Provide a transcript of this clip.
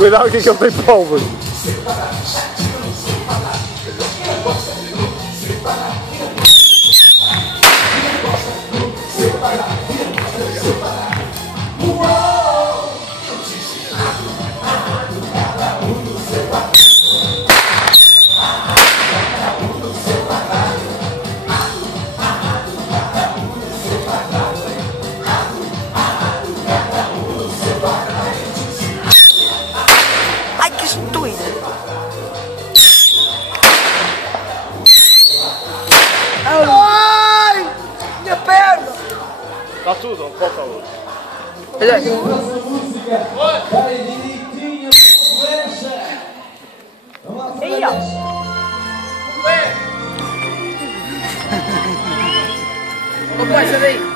Cuidado que aquele tem pólvora. Ai, que estúpido! Ai! Minha perna! Está tudo, ou falta outro? Olha aí. Aí, ó. Ô pai, sai daí.